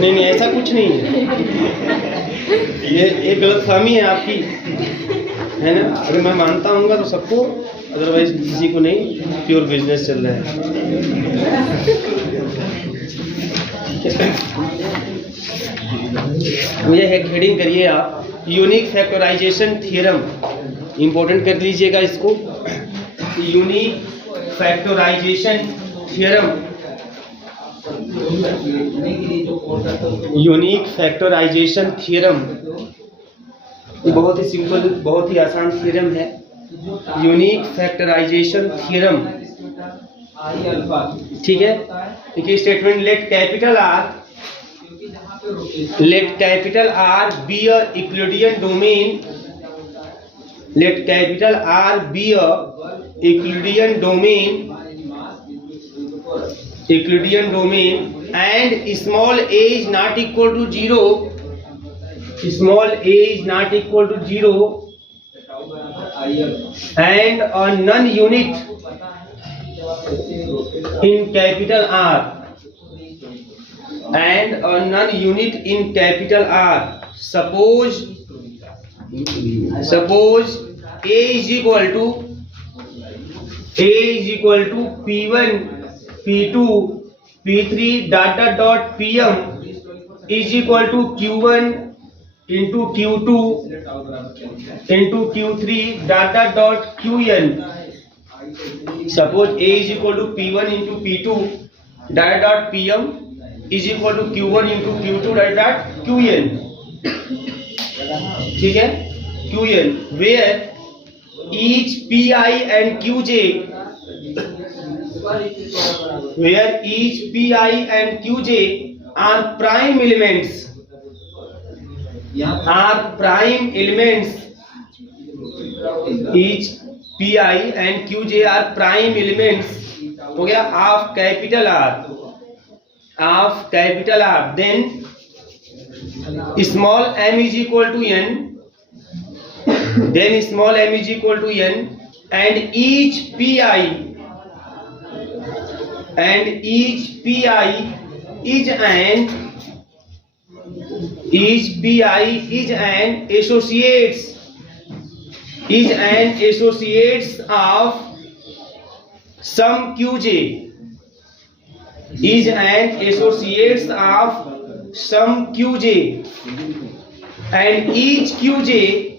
नहीं, ऐसा कुछ नहीं है, ये गलतफहमी है आपकी, है ना। अगर मैं मानता हूँगा तो सबको, अदरवाइज किसी को नहीं। प्योर बिजनेस चल रहा है। मुझे हेडिंग करिए आप, यूनिक फैक्टराइजेशन थ्योरम, इंपॉर्टेंट कर लीजिएगा इसको। Unique factorization theorem, unique factorization theorem, ये बहुत ही सिंपल, बहुत ही आसान थ्योरम है। यूनिक फैक्टराइजेशन थ्योरम, ठीक है। देखिए statement, let capital R be a Euclidean domain, let capital R be a Euclidean domain and small a is not equal to 0, small a is not equal to 0 and a non-unit in capital R, and a non-unit in capital R. Suppose A is equal to P1, P2, P3 dot Pm is equal to Q1 into Q2 into Q3 dot Qn. Suppose A is equal to P1 into P2 dot Pm is equal to Q1 into Q2 dot Qn. ठीक है, Qn, where each Pi and Qj, where each Pi and Qj are prime elements, each Pi and Qj are prime elements, हो गया, of capital R, then small m is equal to n, then small m is equal to n, and each Pi is an associates of some Qj, is an associates of some Qj, and each Qj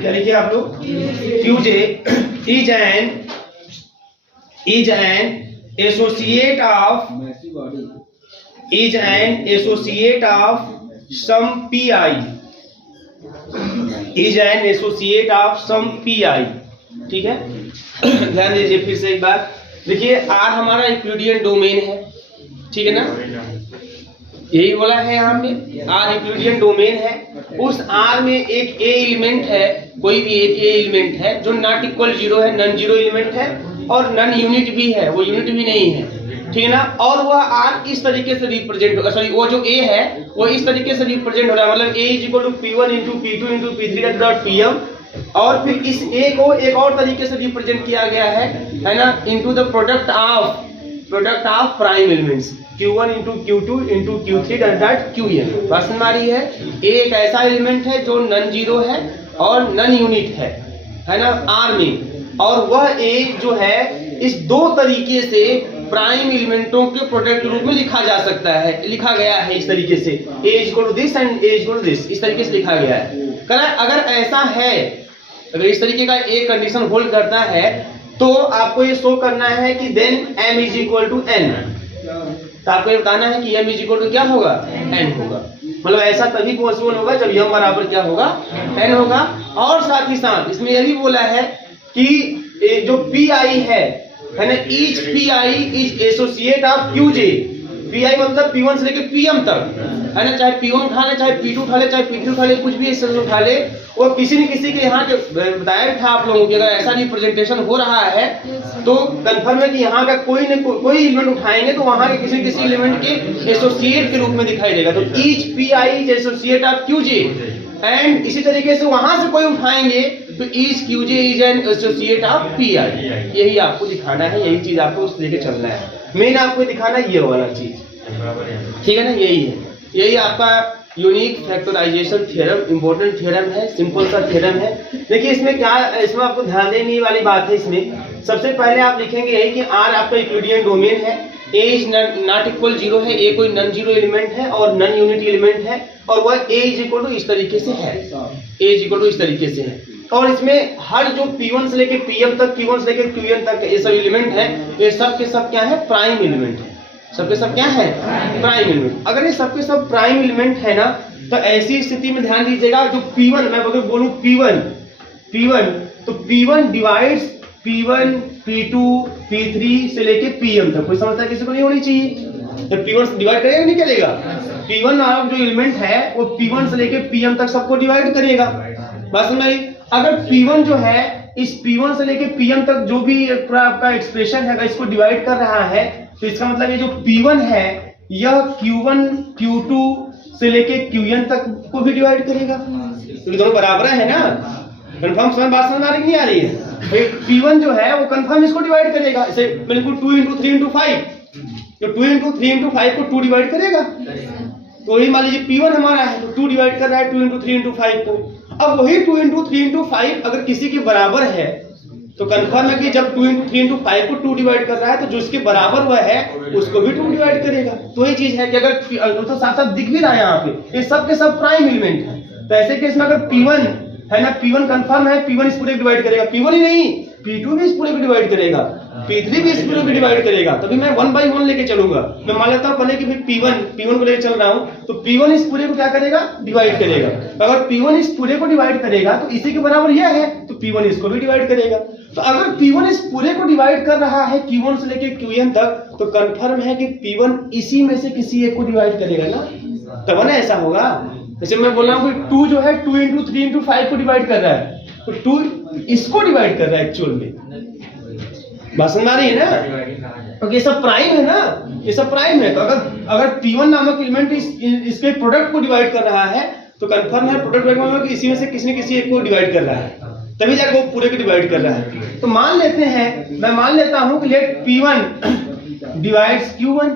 क्या लिखिए आप लोग, Qj is an associate of some Pi, is an associate of some Pi, ठीक है। ध्यान दीजिए फिर से एक बार, देखिए R हमारा यूक्लिडियन डोमेन है, ठीक है ना, यही बोला है यहाँ पे, R यूक्लिडियन डोमेन है। उस R में एक A एलिमेंट है, कोई भी एक A एलिमेंट है जो नॉट इक्वल 0 है, नॉन जीरो एलिमेंट है, और नॉन यूनिट भी है, वो यूनिट भी नहीं है, ठीक है ना। और वह R इस तरीके से रिप्रेजेंट, सॉरी वो जो A है वो इस तरीके से रिप्रेजेंट हो रहा है, मतलब A is equal to P1 into P2 into P3 dot Pm, और फिर इस A को एक और तरीके से रिप्रेजेंट किया गया है ना, into the product of prime elements Q1 into Q2 into Q3 dot Qn। बात समझ आ रही है। A एक ऐसा एलिमेंट है जो नॉन जीरो है और नॉन यूनिट है ना R में, और वह A जो है इस दो तरीके से प्राइम एलिमेंटों के प्रोडक्ट के रूप में लिखा जा सकता है, लिखा गया है इस तरीके से, A is equal to this and A is equal to this, इस तरीके से लिखा गया है। अगर ऐसा है, अगर इस तरीके का एक कंडीशन होल्ड करता है, तो आपको ये शो करना है कि then m is equal to n, तो आपको ये बताना है कि m इज इक्वल टू क्या होगा, n होगा। मतलब ऐसा तभी पॉसिबल होगा जब m बराबर क्या होगा, n होगा। और साथ ही साथ इसमें यह भी बोला है कि जो Pi है ना, each Pi is associate of Qj, Pi मतलब P1 से लेके Pm तक, है ना, चाहे P1 उठा ले, चाहे P2 उठा ले, चाहे P3 उठा ले, कुछ भी इस तरह उठा ले, और किसी न किसी के यहाँ के बताया था आप लोगों की, अगर ऐसा रिप्रेजेंटेशन हो रहा है तो कंफर्म है कि यहाँ का कोई एलिमेंट उठाएंगे तो वहाँ के किसी न किसी एलिमेंट के एसोसिएट के रूप में दिखाई देगा। तो each Pi is associate of Qj, and इसी तरीके से वहां से कोई उठाएंगे तो each QJ is an associate of P I, यही आपको दिखाना है, यही चीज आपको उस लेके चलना है। मेन आपको दिखाना है ये वाला चीज, ठीक है ना, यही आपका unique factorization theorem, important theorem है, सिंपल सा थ्योरम है। देखिए इसमें क्या, इसमें आपको ध्यान देने वाली बात है, इसमें सबसे पहले आप लिखेंगे यही कि आर आपका यूक्लिडियन डोमेन है, ए इज नॉट इक्वल 0 है, ए कोई नॉन जीरो एलिमेंट है और नॉन यूनिटी एलिमेंट है, और वह ए इज इक्वल टू इस तरीके से है, ए इज इक्वल टू इस तरीके से है। और इसमें हर जो P1 से लेके Pm तक, Q1 से लेके Qn तक ये सब एलिमेंट है, ये सब के सब क्या है, प्राइम एलिमेंट है, सबके सब क्या है, प्राइम एलिमेंट। अगर ये सबके सब प्राइम एलिमेंट है ना, तो ऐसी स्थिति में ध्यान दीजिएगा, जो P1 मैं बोलूं P1 तो P1 divides P1 P2 P3 से लेके Pm तक, कोई समस्या किसी को नहीं होनी चाहिए। तो P1 डिवाइड करेगा नहीं करेगा, P1 नामक जो एलिमेंट है वो P1 से लेके Pm तक सबको डिवाइड करेगा। बस नहीं, अगर P1 जो है इस P1 से लेके Pm तक जो भी आपका एक्सप्रेशन है, इसको डिवाइड कर रहा है, तो इसका मतलब ये जो P1 है यह Q1 Q2 से लेके Qn तक को भी डिवाइड करेगा, क्योंकि दोनों बराबर है ना। कंफर्म समझ बात समझ आ रही नहीं आ रही है? P1 जो है वो कंफर्म इसको डिवाइड करेगा, इसे बिल्कुल 2 into 3 into 5, तो 2 into 3 into 5 को 2 डिवाइड करेगा। तो वही मान लीजिए P1 हमारा है तो 2 डिवाइड कर रहा है 2 into 3 into 5 को। अब वही 2 into 3 into 5 अगर किसी के बराबर है तो कंफर्म है कि जब 2 into 3 into 5 को 2 डिवाइड कर रहा है तो जो इसके बराबर वह है उसको भी 2 डिवाइड करेगा। तो ये चीज है कि अगर तो साथ साथ दिख भी रहा है यहाँ पे, ये सब के सब प्राइम एलिमेंट है। तो ऐसे केस में अगर P1 है ना, P1 कंफर्म है, P1 इस पूरे को डिवाइड करेगा, P1 ही नहीं P2 भी इस पूरे को डिवाइड करेगा, P3 भी इस पूरे को डिवाइड करेगा। तभी मैं 1 by 1 लेके चलूंगा। मैं मान लेता हूं पहले कि P1 को लेके चल रहा हूं, तो P1 इस पूरे को क्या करेगा, डिवाइड करेगा। अगर P1 इस पूरे को डिवाइड करेगा तो इसी के बराबर यह है, तो P1 इसको भी डिवाइड करेगा। तो अगर P1 इस पूरे को डिवाइड कर रहा है Q1 से लेके Qn तक, तो कंफर्म है कि P1 इसी में से किसी एक को डिवाइड करेगा ना, तब ना ऐसा होगा। जैसे मैं बोल रहा हूँ 2 जो है 2 into 3 into 5 को डिवाइड कर रहा है, तो 2 इसको डिवाइड कर रहा है एक्चुअल में। बात समझ आ रही है ना? तो ये सब प्राइम है ना, ये सब प्राइम है। तो अगर P1 नामक एलिमेंट इसके प्रोडक्ट को डिवाइड कर रहा है तो कंफर्म है प्रोडक्ट इसी में से किसी न किसी एक को डिवाइड कर रहा है, तभी जाकर वो पूरे को डिवाइड कर रहा है। तो मान लेते हैं, मैं मान लेता हूं कि लेट P1 डिवाइड्स Q1,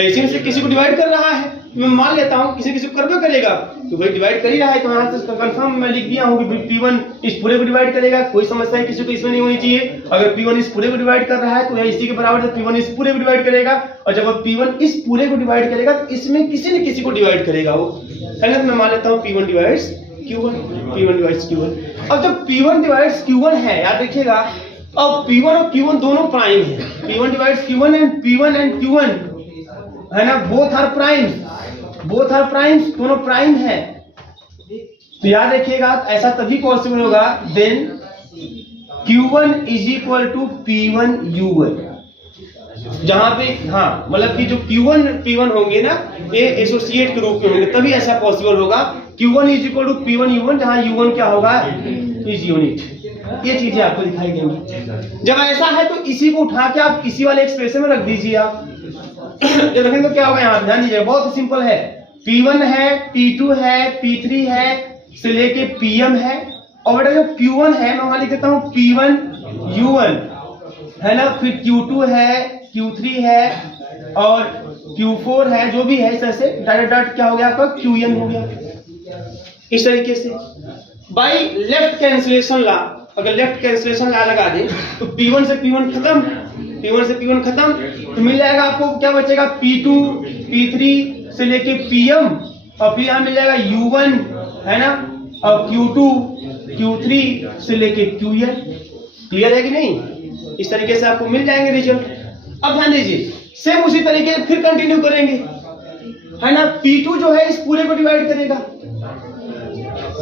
इसी में से किसी को डिवाइड कर रहा है, मैं मान लेता हूं किसी किसी को करबे करेगा, तो भाई डिवाइड कर ही रहा है, तो यहां से कंफर्म मैं लिख दिया हूं कि P1 इस पूरे को डिवाइड करेगा, कोई समस्या है किसी को इसमें नहीं होनी चाहिए। अगर P1 इस पूरे को डिवाइड कर रहा है तो यह इसी के बराबर है, P1 इस पूरे को डिवाइड करेगा, और जब P1 इस पूरे को डिवाइड करेगा तो इसमें किसी न किसी को डिवाइड करेगा वो, है ना। तो मैं मान लेता हूं P1 डिवाइड्स Q1। अब जब P1 डिवाइड्स Q1 है, याद रखिएगा, अब P1 और Q1 दोनों प्राइम है, P1 divides Q1 and P1 and Q1 है ना, बोथ आर प्राइम्स, दोनों प्राइम है। तो याद रखिएगा ऐसा तभी पॉसिबल होगा then Q1 is equal to P1 U1, जहां पे हाँ मतलब कि जो Q1 P1 होंगे ना ये एसोसिएट के रूप में होंगे, तभी ऐसा पॉसिबल होगा। Q1 is equal to P1 U1, जहां U1 क्या होगा, इज यूनिट। ये चीजें आपको दिखाई देंगी। जब ऐसा है तो इसी को उठा के आप इसी वाले एक्सप्रेशन में रख दीजिए आप। ये रखेंगे तो क्या होगा, यहाँ ध्यान दीजिए, बहुत सिंपल है। P1 है, P2 है, P3 है से लेके Pm है, और बेटा जो Q1 है मैं वहां लिख देता हूँ P1 U1 है ना, फिर Q2 है, Q3 है और Q4 है, जो भी है इस तरह से डॉट क्या हो गया आपका Qn हो गया। इस तरीके से बाय लेफ्ट कैंसिलेशन लॉ, अगर लेफ्ट कैंसिलेशन लॉ लगा दे तो P1 से P1 खत्म, तो मिल जाएगा आपको क्या बचेगा, P2 P3 से लेके Pm, और फिर यहाँ मिल जाएगा U1 है ना, और Q2 Q3 से लेके Qn। क्लियर है कि नहीं? इस तरीके से आपको मिल जाएंगे रिजल्ट। अब ध्यान दीजिए सेम उसी तरीके से फिर कंटिन्यू करेंगे, है ना। P2 जो है इस पूरे को डिवाइड करेगा,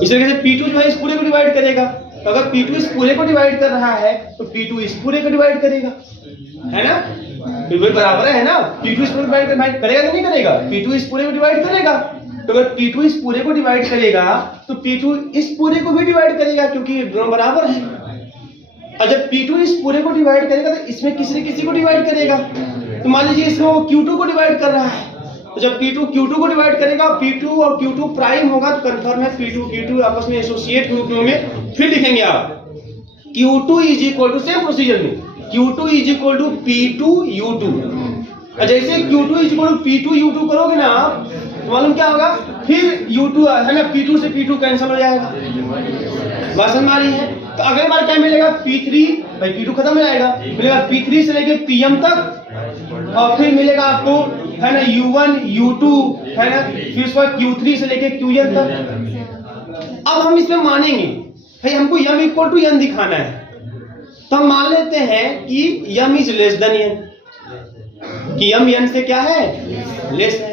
इस तरीके से P2 जो है इस पूरे को डिवाइड करेगा। तो अगर P2 इस पूरे को डिवाइड कर रहा है तो P2 इस पूरे को डिवाइड करेगा, है ना, बिल्कुल बराबर है ना। P2 इस पूरे को डिवाइड करेगा कि नहीं करेगा, P2 इस पूरे को डिवाइड करेगा। तो अगर P2 इस पूरे को डिवाइड करेगा तो P2 इस पूरे को भी डिवाइड करेगा, क्योंकि दोनों बराबर है। और जब P2 इस पूरे को डिवाइड करेगा तो इसमें किसी न किसी को डिवाइड करेगा। तो मान लीजिए इसमें वो Q2 को डिवाइड कर रहा है, तो जब P2 Q2 को डिवाइड करेगा, P2 और Q2 प्राइम होगा तो कंफर्म है P2 Q2 आपस में एसोसिएट ग्रुप में। फिर लिखेंगे आप Q2 is equal to, same procedure में, Q2 is equal to P2 U2। जैसे Q2 is equal to P2 U2 करोगे ना आप, तो मालूम क्या होगा, फिर U2 है ना, P2 से P2 कैंसिल हो जाएगा, बात समझ में आ रही है। तो अगले बार क्या मिलेगा, P3, भाई P2 खत्म हो जाएगा, मिलेगा P3 से लेके PM तक, और फिर मिलेगा आपको है ना U1 U2 है ना, फिर उसके बाद Q3 से लेके QN तक। अब हम इसमें मानेंगे भाई हमको m इक्वल टू n दिखाना है, तो हम मान लेते हैं कि m is less then n, कि m n से क्या है, लेस है।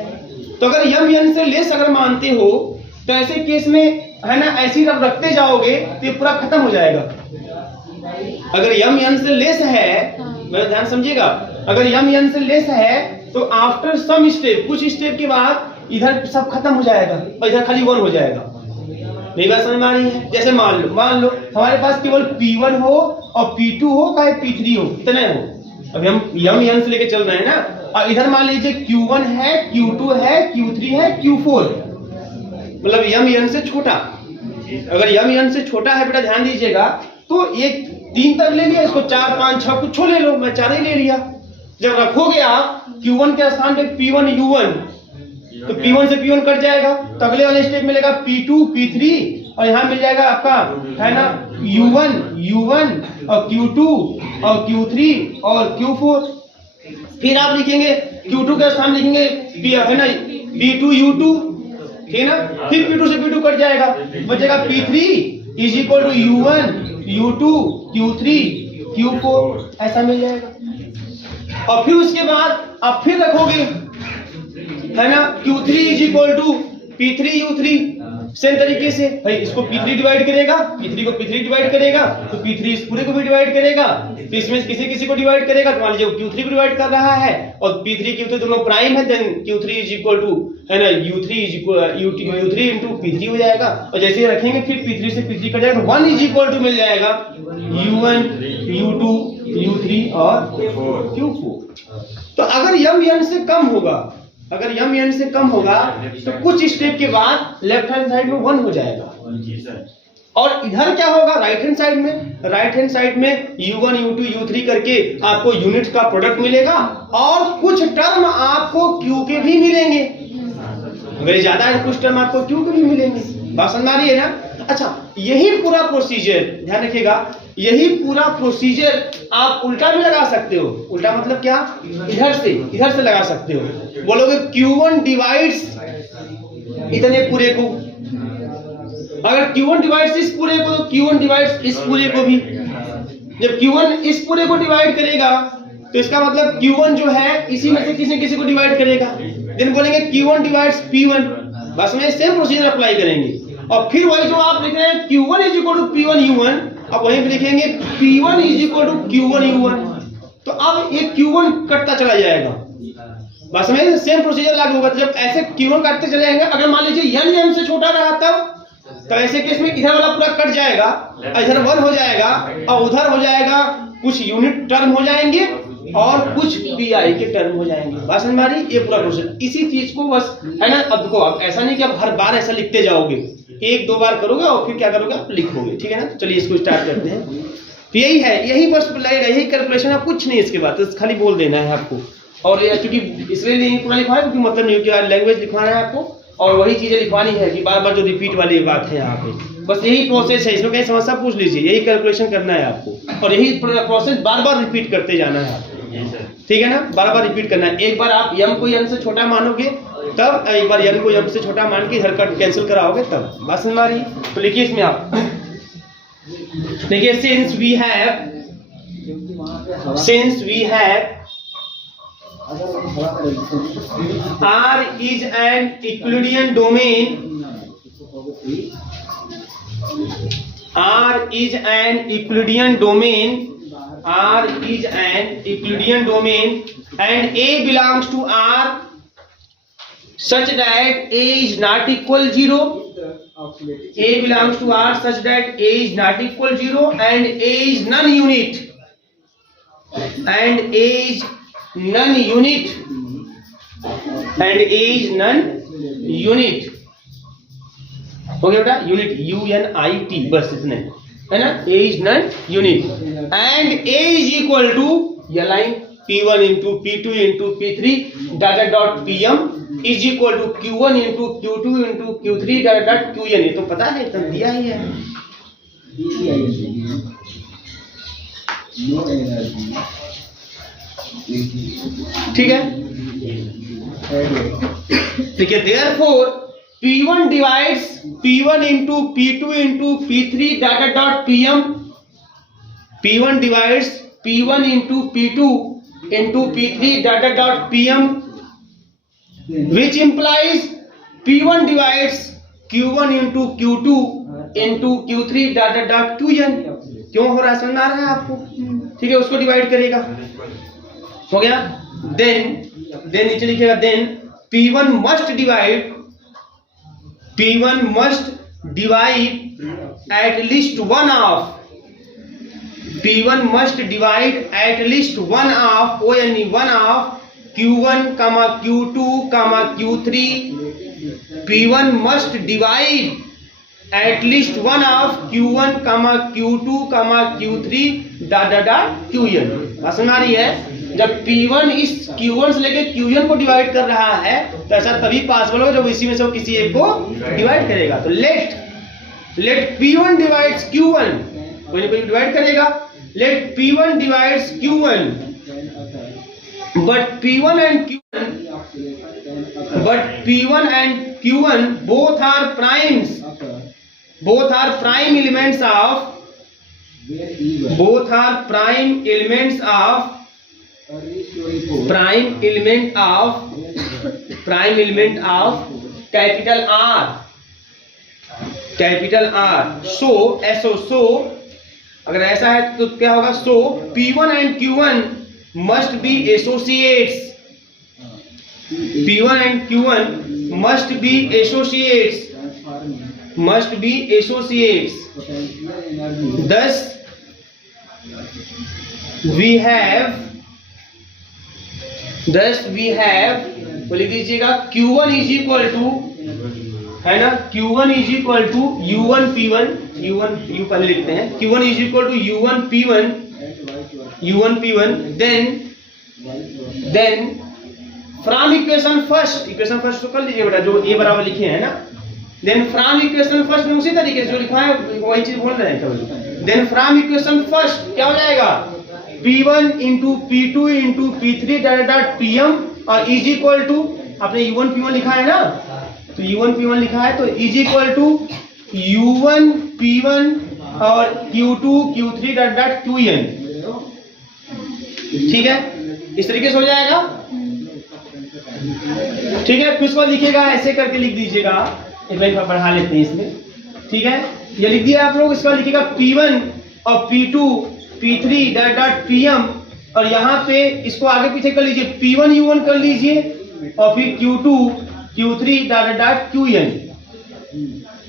तो अगर m n से लेस अगर मानते हो तो ऐसे केस में है ना, ऐसी जब रखते जाओगे तो ये पूरा खत्म हो जाएगा। अगर m n से लेस है, मेरा ध्यान समझिएगा, अगर m n से लेस है तो आफ्टर सम स्टेप, कुछ स्टेप के बाद इधर सब खत्म हो जाएगा और इधर खाली 1 हो जाएगा। मेरी बात समझ में आ रही है। जैसे मान लो हमारे पास केवल P1 हो और P2 हो चाहे P3 हो, इतने हो। अभी हम m n से लेके चल रहे हैं ना, और इधर मान लीजिए Q1 है, Q2 है, Q3 है, Q4, मतलब m n से छोटा। अगर m n से छोटा है बेटा ध्यान दीजिएगा, तो एक 3 तक ले लिया, इसको 4 5 6 कुछ ले लो, मैं 4 ही ले लिया। जब रखोगे आप Q1 के स्थान पे P1 U1, तो P1 से P1 कट जाएगा, तो अगले वाले स्टेप मिलेगा P2 P3, और यहाँ मिल जाएगा आपका है ना U1 और Q2 और Q3 और Q4। फिर आप लिखेंगे Q2 के स्थान लिखेंगे है ना P2 U2, ठीक है ना, फिर P2 से P2 कट जाएगा, बचेगा P3 is equal to U1 U2 Q3 Q4, ऐसा मिल जाएगा। और फिर उसके बाद आप फिर रखोगे है ना Q3 is equal to P3 U3, same तरीके से भाई इसको P3 डिवाइड करेगा, P3 को P3 डिवाइड करेगा, तो P3 इस पूरे को भी डिवाइड करेगा, तो इसमें किसी को डिवाइड करेगा, तो मान लीजिए Q3 को डिवाइड कर रहा है और P3 Q3 दोनों प्राइम है, then Q3 is equal to है ना U3 is equal U3 into P3 हो जाएगा। और जैसे ही रखेंगे फिर P3 से P3 कट जाएगा, तो 1 इज इक्वल टू मिल जाएगा U1 U2 U3 और Q4। तो अगर m n से कम होगा, अगर m n से कम होगा तो कुछ स्टेप के बाद लेफ्ट हैंड साइड में 1 हो जाएगा, और इधर क्या होगा, राइट हैंड साइड में, राइट हैंड साइड में U1 U2 U3 करके आपको यूनिट्स का प्रोडक्ट मिलेगा, और कुछ टर्म आपको Q के भी मिलेंगे, अगर ज्यादा है कुछ टर्म आपको Q के भी मिलेंगे। बात समझ आ रही है ना। अच्छा, यही पूरा प्रोसीजर ध्यान रखिएगा, यही पूरा प्रोसीजर आप उल्टा भी लगा सकते हो। उल्टा मतलब क्या, इधर से लगा सकते हो, बोलोगे Q1 डिवाइड्स इतने पूरे को, अगर Q1 डिवाइड्स इस पूरे को तो Q1 डिवाइड्स इस पूरे को भी। जब Q1 इस पूरे को डिवाइड करेगा तो इसका मतलब Q1 जो है इसी में से किसी को डिवाइड करेगा, देन बोलेंगे Q1 डिवाइड्स P1, बस में सेम प्रोसीजर अप्लाई करेंगे। और फिर वही जो आप लिख रहे हैं Q1 is equal to P1 U1, अब वहीं पे लिखेंगे P1 is equal to Q1 U1, तो अब ये Q1 कटता चला जाएगा, बस में सेम प्रोसीजर लागू होगा। तो जब ऐसे Q1 काटते चले जाएंगे, अगर मान लीजिए n m से छोटा रहा तब ऐसे केस में इधर वाला पूरा कट जाएगा, इधर 1 हो जाएगा और उधर हो जाएगा, कुछ यूनिट टर्म हो जाएंगे और कुछ पीआई के टर्म हो जाएंगे। बस हमारी ये पूरा प्रोसेस, इसी चीज को बस है ना। अब देखो आप ऐसा नहीं कि आप हर बार ऐसा लिखते जाओगे, 1-2 बार करोगे और फिर क्या करोगे, आप लिखोगे, ठीक है ना। चलिए इसको स्टार्ट करते हैं। तो यही है, यही बस लगेगा, यही कैलकुलेशन है, कुछ नहीं इसके बाद, तो खाली बोल देना है आपको। और चूंकि इसलिए नहीं पूरा लिखवा है क्योंकि मतलब नहीं कि लैंग्वेज लिखवाना है आपको, और वही चीजें लिखवानी है कि बार बार जो रिपीट वाली बात है यहाँ पे, बस यही प्रोसेस है। इसमें कहीं समस्या पूछ लीजिए, यही कैलकुलेशन करना है आपको, और यही प्रोसेस बार बार रिपीट करते जाना है आपको, ठीक है ना। बार बार रिपीट करना है। एक बार आप m को n से छोटा मानोगे तब, एक बार n को m से छोटा मान के इधर कट कैंसिल कराओगे तब, बस हमारी। तो लिखिए इसमें आप, देखिए since we have R is an Euclidean domain, R is an Euclidean domain, R is an Euclidean domain, and A belongs to R such that A is not equal 0. A belongs to R such that A is not equal 0 and A is non-unit, and A is non-unit and A is non unit. हो गया बेटा, unit UNIT, बस इतने है ना। A is non unit and A is equal to यह line P1 into P2 into P3 data dot PM is equal to Q1 into Q2 into Q3 data dot QN। ये तो पता है, तब दिया ही है। ठीक है, ठीक है। Therefore P1 divides P1 into P2 into P3 data dot PM। P1 divides P1 into P2 into P3 data dot PM, which implies P1 divides Q1 into Q2 into Q3 data dot QN। क्यों हो रहा है, समझ आ रहा है आपको? ठीक है, उसको डिवाइड करेगा। हो गया। देन नीचे लिखेगा then P1 must divide at least one of P1 must divide at least one of one of Q1, Q2, Q3। P1 must divide at least one of Q1, Q2, Q3 dot QN। समझ आ रही है? जब P1 इस Q1 से लेके QN को divide कर रहा है तो ऐसा तभी पॉसिबल होगा जब इसी में से वो किसी एक को डिवाइड करेगा। तो लेट P1 डिवाइड्स Q1, कोई ना कोई डिवाइड करेगा। Let P1 divides Q1 but P1 and Q1 both are prime elements of capital R। So अगर ऐसा है तो क्या होगा? So P1 and Q1 must be associates। P1 and Q1 must be associates। Thus we have लिख दीजिएगा Q1 is equal to, है ना, Q1 is equal to U1 P1, U पहले लिखते हैं। Q1 is equal to U1 P1, then from equation first तो कर लीजिए बेटा, जो ए बराबर लिखे हैं ना। देन फ्रॉम इक्वेशन फर्स्ट में उसी तरीके से जो लिखा है वही चीज बोल रहे हैं। देन फ्रॉम इक्वेशन फर्स्ट क्या हो जाएगा? P1 into P2 into P3 dot PM और इज इक्वल टू, आपने U1 P1 लिखा है ना, तो U1 P1 लिखा है तो is equal to U1 P1 और Q2 Q3 डॉट QN। ठीक है, इस तरीके से हो जाएगा। ठीक है, फिर उसको लिखिएगा ऐसे करके लिख दीजिएगा। एक लाइन बढ़ा लेते हैं इसमें। ठीक है, ये लिख दिया आप लोग। इसका लिखिएगा P1 और P2 P3 डॉट PM और यहाँ पे इसको आगे पीछे कर लीजिए, P1 U1 कर लीजिए और फिर Q2 Q3 डॉट QN।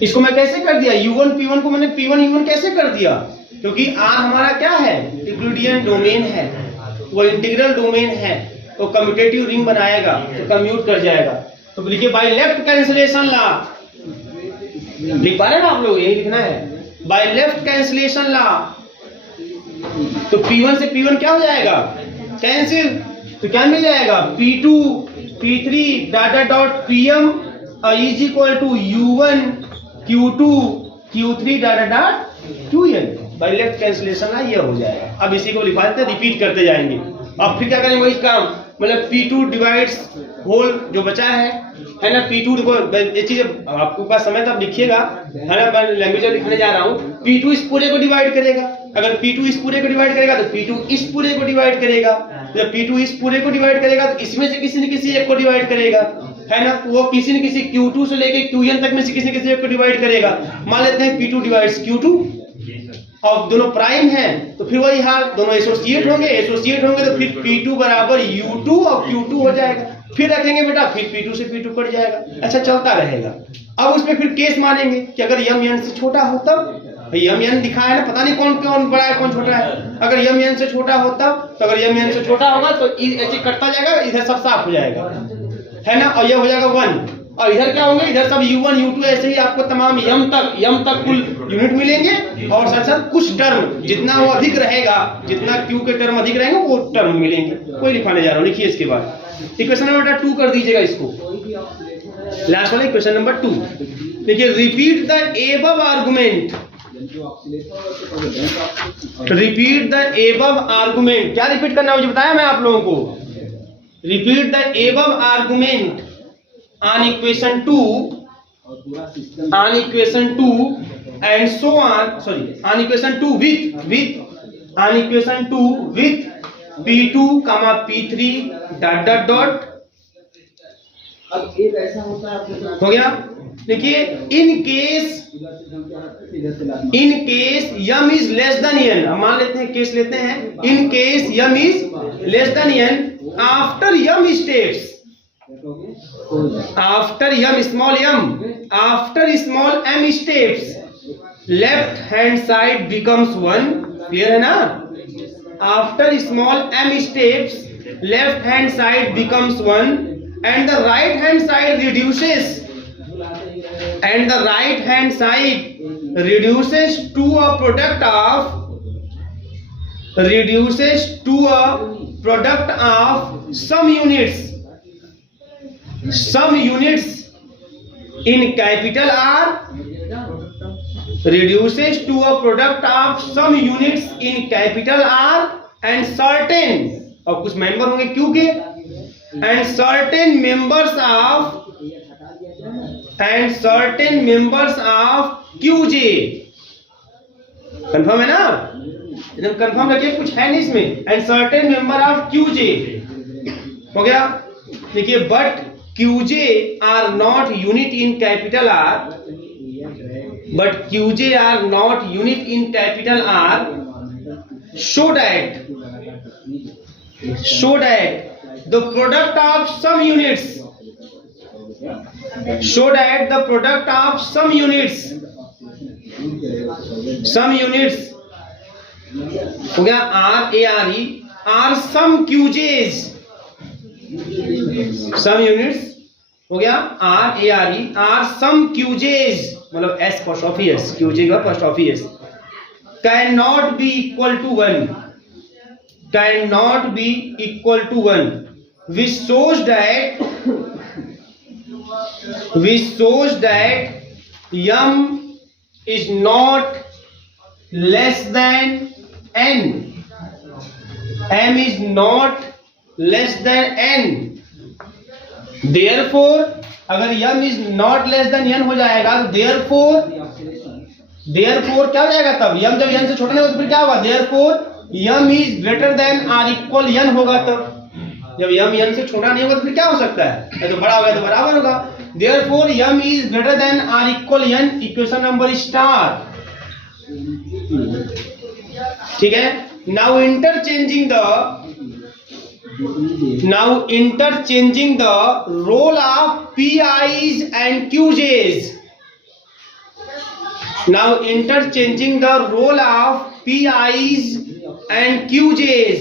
इसको मैं कैसे कर दिया? U1 P1 को मैंने P1 U1 कैसे कर दिया? क्योंकि R हमारा क्या है? यूक्लिडियन डोमेन है, वो इंटीग्रल डोमेन है, वो कम्यूटेटिव रिंग बनाएगा तो कम्यूट कर जाएगा। तो लिखिए बाय लेफ्ट कैंसिलेशन लॉ, लिख पा रहे हैं ना आप लोग? यही लिखना है, बाय लेफ्ट कैंसिलेशन लॉ। तो P1 से P1 क्या हो जाएगा? कैंसिल। तो क्या मिल जाएगा? P2 P3 dot PM is equal to U1 Q2 Q3 dot QN। By left cancellation law ये हो जाएगा। अब इसी को लिखा देते हैं, रिपीट करते जाएंगे। अब फिर क्या करेंगे? वही काम, मतलब P2 डिवाइड्स होल जो बचा है ना, P2 को ये चीज आपको पास समय तब लिखिएगा, है ना, मैं लैंग्वेज लिखने जा रहा हूँ। P2 इस पूरे को डिवाइड करेगा। अगर P2 इस पूरे को डिवाइड करेगा तो P2 इस पूरे को डिवाइड करेगा। जब P2 इस पूरे को डिवाइड करेगा तो इसमें से किसी न किसी एक को डिवाइड करेगा, है ना। तो वो किसी न किसी Q2 से लेके QN तक में से किसी न किसी एक को डिवाइड करेगा। मान लेते हैं P2 डिवाइड्स Q2 और दोनों प्राइम हैं, तो फिर वही हाल, दोनों एसोसिएट होंगे तो फिर P2 बराबर U2 और Q2 हो जाएगा। फिर रखेंगे बेटा, फिर P2 से P2 कट जाएगा, अच्छा चलता रहेगा। अब उसमें फिर केस मानेंगे कि अगर m n से छोटा हो तब, m n दिखा है ना, पता नहीं कौन बड़ा है कौन छोटा है। अगर m n से छोटा हो तब, तो अगर m n से छोटा होगा तो ऐसे कटता जाएगा, इधर सब साफ हो जाएगा। है ना, और ये हो जाएगा 1, और इधर क्या होंगे, इधर सब U1 U2 ऐसे ही आपको तमाम यम तक कुल यूनिट मिलेंगे, और साथ साथ कुछ टर्म जितना वो अधिक रहेगा, जितना Q के टर्म अधिक रहेंगे वो टर्म मिलेंगे। कोई लिखाने जा रहा हूँ, लिखिए इसके बाद इक्वेशन नंबर 2 कर दीजिएगा इसको, लास्ट वाला इक्वेशन नंबर 2। देखिए, repeat the above argument, repeat the above argument, क्या रिपीट करना है मुझे बताया मैं आप लोगों को, repeat the above argument on equation 2 and so on, sorry, on equation 2 with on equation 2 with P2, P3 dot अब एक ऐसा होता है हो गया। देखिए, in case m is less than n, हम मान लेते हैं, केस लेते हैं, in case m is less than n, after m steps, after small m steps, left hand side becomes 1, clear है ना, after small m steps left hand side becomes 1 and the right hand side reduces, and the right hand side reduces to a product of some units in capital R, reduces to a product of some units in capital R and certain, और कुछ member होंगे Q के, and certain members of QJ, confirm है ना, एकदम confirm रखिए, कुछ है नहीं इसमें, and certain member of QJ हो गया। देखिए, but QJ are not unit in capital R, but QJ are not unit in capital R, so that the product of some units, हो गया RARE, are some QJs, some units हो गया RARE, are some QJs, मतलब S apostrophe S, QJ का apostrophe S, cannot be equal to 1, which shows that m is not less than n, m is not less than n, therefore अगर m is not less than n हो जाएगा तो therefore क्या हो जाएगा, तब m जब n से छोटा नहीं होगा तो फिर क्या होगा, therefore m is greater than or equal n होगा, तब जब m n से छोटा नहीं होगा तो फिर क्या हो सकता है, या तो बड़ा होगा तो बराबर होगा, therefore m is greater than or equal n, equation number star, ठीक है। now interchanging the role of PIs and QJs, now interchanging the role of PIs and QJs,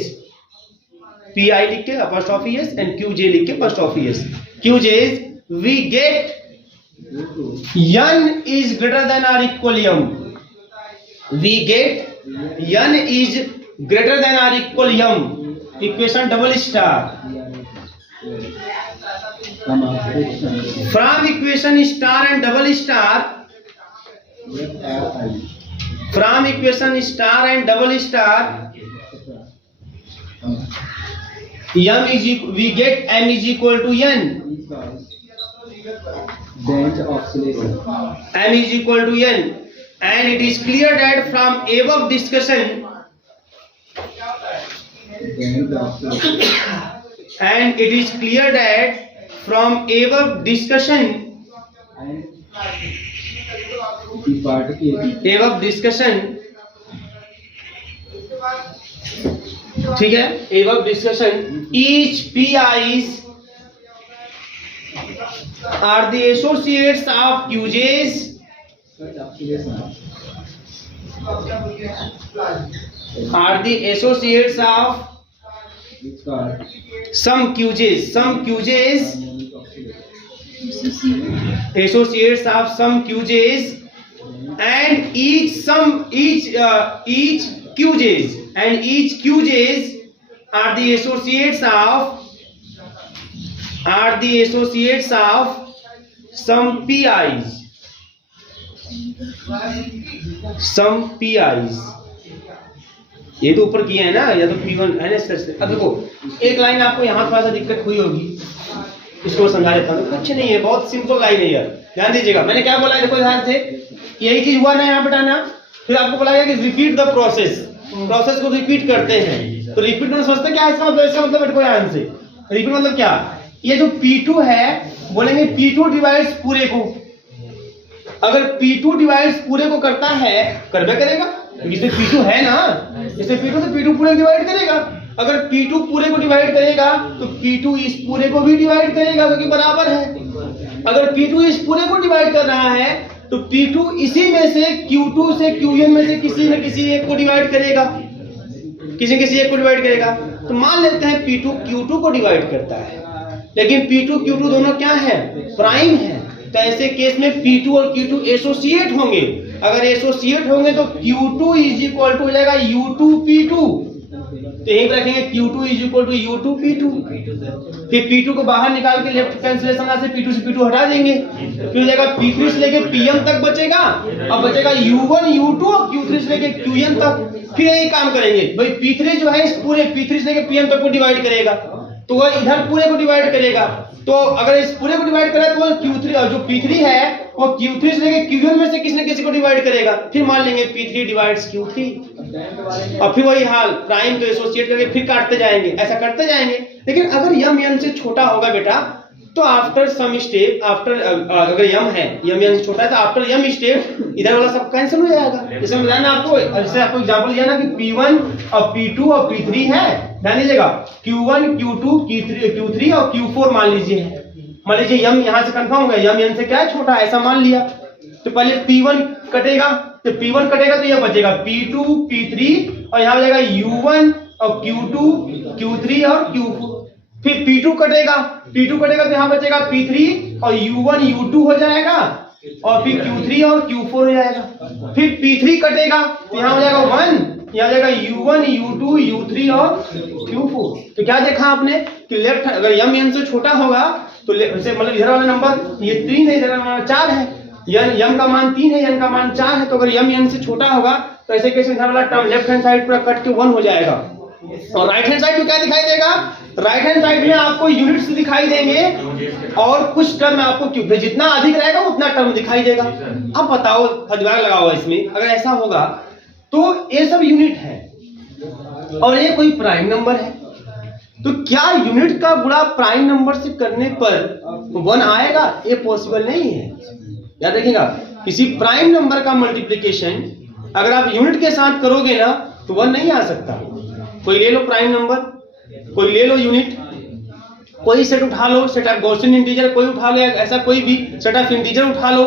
PI लिख के apostrophe S and QJ लिख के apostrophe S, QJs, we get n is greater than or equal m, we get n is greater than or equal m, equation double star, from equation star and double star, from equation star and double star, we get m is equal to n, m is equal to n, and it is clear that from above discussion and it is clear that from above discussion ठीक है, above discussion each PIs are the associates of QJs are the associates of some QJs associates of some qj's and each qj's are the associates of some pi's. ये तो ऊपर किया है ना, या तो P1 है ना इस तरह से। अब देखो एक लाइन आपको यहाँ थोड़ा सा दिक्कत हुई होगी, इसको समझा देता हूँ। कुछ नहीं है, बहुत सिंपल लाइन है यार, ध्यान दीजिएगा। मैंने क्या बोला है, देखो ध्यान से, यही चीज हुआ ना यहाँ बेटाना, फिर आपको बोला गया कि रिपीट द प्रोसेस को रिपीट करते हैं। तो रिपीट में समझते क्या है इसका मतलब? इसका मतलब देखो ध्यान से, रिपीट मतलब क्या, ये जो P2 है बोलेंगे P2 डिवाइड्स पूरे को। अगर P2 डिवाइड्स पूरे को करता है, करबे करेगा, इससे P2 है ना, इससे P2 से P2 पूरे डिवाइड करेगा। अगर P2 पूरे को डिवाइड करेगा तो P2 इस पूरे को भी डिवाइड करेगा, क्योंकि बराबर है। अगर P2 इस पूरे को डिवाइड कर रहा है तो P2 इसी में से Q2 से Qn में से किसी न किसी एक को डिवाइड करेगा, किसी एक को डिवाइड करेगा। तो मान लेते हैं P2 Q2 को डिवाइड करता है, लेकिन P2 Q2 दोनों क्या है, प्राइम है। तो ऐसे केस में P2 और Q2 एसोसिएट होंगे। अगर एसोसिएट होंगे तो Q2 इज इक्वल टू हो जाएगा U2 P2। तो यहीं पर रखेंगे Q2 is equal to U2 P2। फिर P2 को बाहर निकाल के लेफ्ट कैंसिलेशन से P2 से P2 हटा देंगे, फिर हो जाएगा P3 से लेके Pm तक बचेगा। अब बचेगा U1 U2 और Q3 से लेके Qn तक। फिर यही काम करेंगे भाई, P3 जो है इस पूरे P3 से लेके Pm तक को डिवाइड करेगा, तो वह इधर पूरे को डिवाइड करेगा। तो अगर इस पूरे को डिवाइड करें तो Q3 और जो P3 है वो Q3 से लेके Qn में से किसी न किसी को डिवाइड करेगा। फिर मान लेंगे P3 डिवाइड्स Q3, और फिर वही हाल, प्राइम तो एसोसिएट करके फिर काटते जाएंगे, ऐसा करते जाएंगे। लेकिन अगर यम n से छोटा होगा बेटा, तो आफ्टर सम स्टेप, अगर यम है, यम n से छोटा है तो आफ्टर यम स्टेप इधर वाला सब कैंसिल हो जाएगा। जैसे बताया ना आपको, जैसे आपको एग्जांपल दिया ना कि P1 और P2 और P3 है, ध्यान दीजिएगा, Q1 Q2 Q3 और Q4 मान लीजिए यम यहाँ से कंफर्म हो गया, यम n से क्या है, छोटा, ऐसा मान लिया। तो पहले P1 कटेगा, तो P1 कटेगा तो यह बचेगा P2 P3 और यहाँ बचेगा U1 और Q2 Q3 और Q4। फिर P2 कटेगा तो यहाँ बचेगा P3 और U1 U2 हो जाएगा, और फिर Q3 और Q4 हो जाएगा। फिर P3 कटेगा तो यहाँ हो जाएगा 1, यहाँ जाएगा U1 U2 U3 और Q4। तो क्या देखा आपने कि लेफ्ट, अगर यम n से छोटा होगा तो मतलब इधर वाला नंबर ये 3 है, इधर वाला 4 है, यम का मान 3 है, n का मान 4 है। तो अगर यम n से छोटा होगा तो ऐसे केस में इधर वाला टर्म लेफ्ट हैंड साइड पूरा कट के 1 हो जाएगा। और राइट हैंड साइड में क्या दिखाई देगा, राइट हैंड साइड में आपको यूनिट्स दिखाई देंगे और कुछ टर्म आपको क्यों, जितना अधिक रहेगा उतना टर्म दिखाई देगा। अब बताओ, दिमाग लगाओ इसमें, अगर ऐसा होगा तो ये सब यूनिट है और ये कोई प्राइम नंबर है, तो क्या यूनिट का गुणा प्राइम नंबर से करने पर 1 आएगा? ये पॉसिबल नहीं है। याद रखिएगा, किसी प्राइम नंबर का मल्टीप्लिकेशन अगर आप यूनिट के साथ करोगे ना तो 1 नहीं आ सकता। कोई ले लो प्राइम नंबर, कोई ले लो यूनिट, कोई सेट उठा लो, सेट ऑफ गॉसियन इंटीजर कोई उठा लो, ऐसा कोई भी सेट ऑफ इंटीजर उठा लो,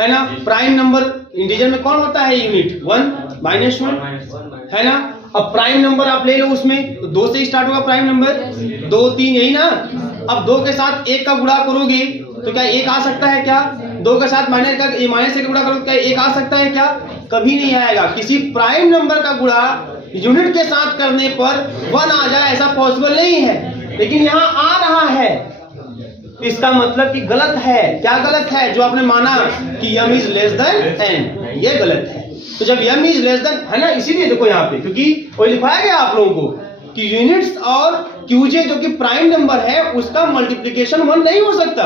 है ना। प्राइम नंबर इंटीजर में कौन होता है, यूनिट 1 -1, है ना। अब प्राइम नंबर आप ले लो, उसमें 2 से स्टार्ट होगा प्राइम नंबर, 2 3 यही ना। अब 2 के साथ 1 का गुणा करोगे तो क्या 1 आ सकता है क्या? 2 के साथ -1 का गुणा करोगे क्या 1 आ सकता है क्या? कभी नहीं आएगा। किसी प्राइम नंबर का गुणा यूनिट के साथ करने पर 1 आ जाए, ऐसा पॉसिबल नहीं है। लेकिन यहाँ आ रहा है, इसका मतलब कि गलत है। क्या गलत है? जो आपने माना कि m is less then n, ये गलत है। तो जब m इज लेस देन, है ना, इसीलिए देखो यहाँ पे, क्योंकि वो लिखाया गया आप लोगों को कि यूनिट्स और qj जो कि प्राइम नंबर है उसका मल्टीप्लिकेशन 1 नहीं हो सकता,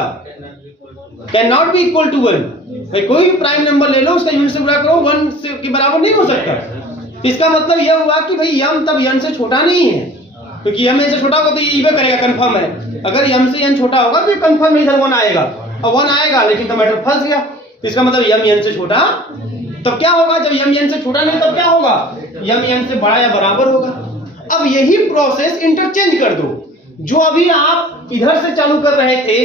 can not be equal to 1। भाई कोई भी प्राइम नंबर ले लो, उसका यूनिट से गुणा करो, 1 से के बराबर नहीं हो सकता। इसका मतलब यह हुआ कि भाई m तब n से छोटा नहीं है, क्योंकि m से छोटा होगा तो ये इवे करेगा, कंफर्म है। अगर m से n छोटा होगा तो कंफर्म इधर 1 आएगा, और 1 आएगा, लेकिन तो मैटर फंस गया। तो इसका मतलब m n से छोटा, तब क्या होगा? जब m n से छोटा नहीं तब क्या होगा? m n से बड़ा या बराबर होगा। अब यही प्रोसेस इंटरचेंज कर दो, जो अभी आप इधर से चालू कर रहे थे,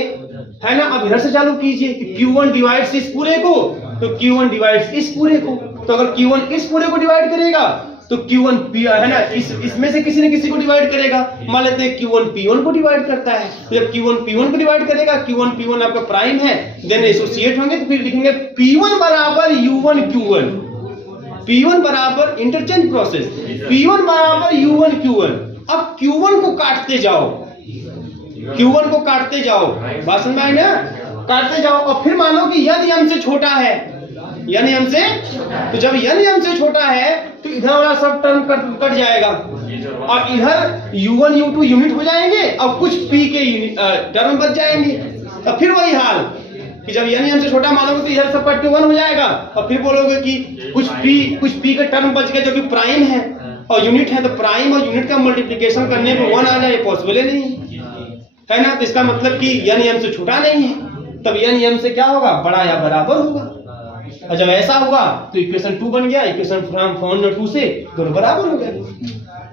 है ना, अब इधर से चालू कीजिए कि Q1 डिवाइड्स इस पूरे को, तो Q1 डिवाइड्स इस पूरे को। तो अगर Q1 इस पूरे को डिवाइड करेगा तो Q1 P है ना, इसमें से किसी न किसी को डिवाइड करेगा। मान लेते हैं Q1 P1 को डिवाइड करता है, तो जब Q1 P1 को डिवाइड करेगा, Q1 P1 आपका प्राइम है, देन एसोसिएट होंगे, तो फिर लिखेंगे P1 बराबर U1 Q1, P1 बराबर इंटरचेंज प्रोसेस, P1 बराबर U1 Q1। अब Q1 को काटते जाओ, Q1 को काटते जाओ, बात समझ में आई ना, काटते जाओ, और फिर मानो कि n m से छोटा है, n m से, तो जब n m से छोटा है तो इधर वाला सब टर्म कट जाएगा, और इधर U1 U2 यूनिट हो जाएंगे, और कुछ P के टर्म बच जाएंगे। तो फिर वही हाल कि जब n m से छोटा मानोगे तो इधर सब कट के 1 हो जाएगा, और फिर बोलोगे कि कुछ P के टर्म बच गए जो कि प्राइम है और यूनिट है, तो प्राइम और यूनिट का मल्टीप्लिकेशन करने पे 1 आ जाए, पॉसिबल ही नहीं है ना। तो इसका मतलब कि n m से छोटा नहीं है, तब n m से क्या होगा, बड़ा या बराबर होगा। और जब ऐसा होगा तो इक्वेशन 2 बन गया, इक्वेशन फ्रॉम 1 और 2 से दोनों बराबर हो गए।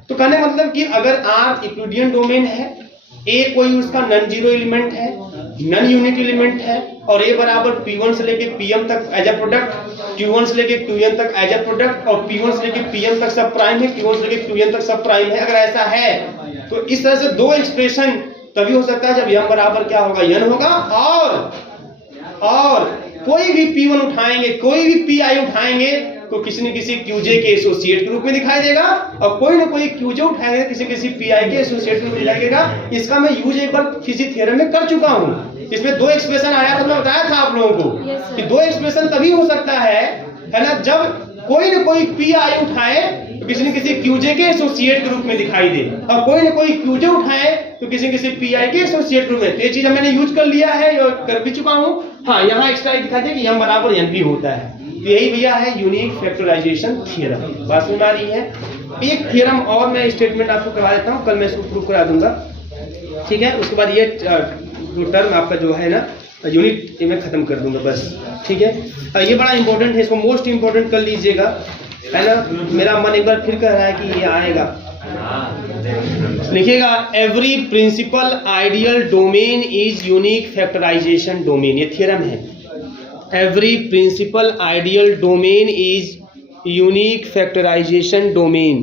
तो कहने मतलब कि अगर R यूक्लिडियन डोमेन है, A कोई उसका नॉन जीरो एलिमेंट है, नॉन यूनिट एलिमेंट है, और A बराबर P1 से लेके Pm तक एज अ प्रोडक्ट, Q1 से लेके Qn तक एज अ प्रोडक्ट, और P1 से लेके Pm तक सब प्राइम है, Q1 से लेके Qn तक सब प्राइम है। अगर ऐसा है तो इस तरह से दो एक्सप्रेशन तभी हो सकता है जब m बराबर क्या होगा, n होगा, और कोई भी P1 उठाएंगे, कोई भी Pi उठाएंगे तो किसी न किसी Qj के एसोसिएट के रूप में दिखाई देगा, और कोई न कोई Qj उठाएंगे किसी किसी Pi के एसोसिएट के रूप में दिखाई देगा। इसका मैं यूज एक बार किसी थ्योरम में कर चुका हूँ। इसमें दो एक्सप्रेशन आया था, मैं बताया था आप लोगों को कि दो एक्सप्रेशन तभी हो सकता है ना, जब कोई न कोई Pi उठाए तो किसी न किसी Qj के एसोसिएट के रूप में दिखाई दे, और कोई न कोई Qj उठाए तो किसी न किसी Pi के एसोसिएट के रूप में। तो ये चीज मैंने यूज कर लिया है और कर भी चुका हूँ। हाँ, यहाँ एक्स्ट्रा दिखा दे कि m बराबर n भी होता है। तो यही भैया है यूनिक फैक्टराइजेशन थ्योरम। बात सुन आ रही है। एक थ्योरम और मैं स्टेटमेंट आपको करवा देता हूँ, कल मैं इसको प्रूव करा दूंगा, ठीक है। उसके बाद ये टर्म आपका जो है ना यूनिट में खत्म कर दूंगा बस, ठीक है। ये बड़ा इंपॉर्टेंट है, इसको मोस्ट इंपॉर्टेंट कर लीजिएगा, है ना। मेरा मन एक बार फिर कह रहा है कि ये आएगा, लिखिएगा every principal ideal domain is unique factorization domain. ये थ्योरम है, every principal ideal domain is unique factorization domain.